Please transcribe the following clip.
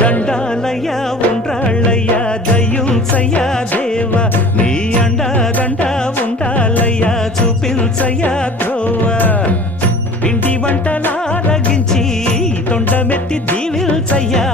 దండాలయ్యా ఉండ్రాళ్ళయ్యా దయ్యుంచయ్యా దేవ నీ అండ ఉండాలయ్యా చూపించయ్యా త్రోవ పిండి వంటలారగించి తొండమెత్తి దీవిల్చయ్యా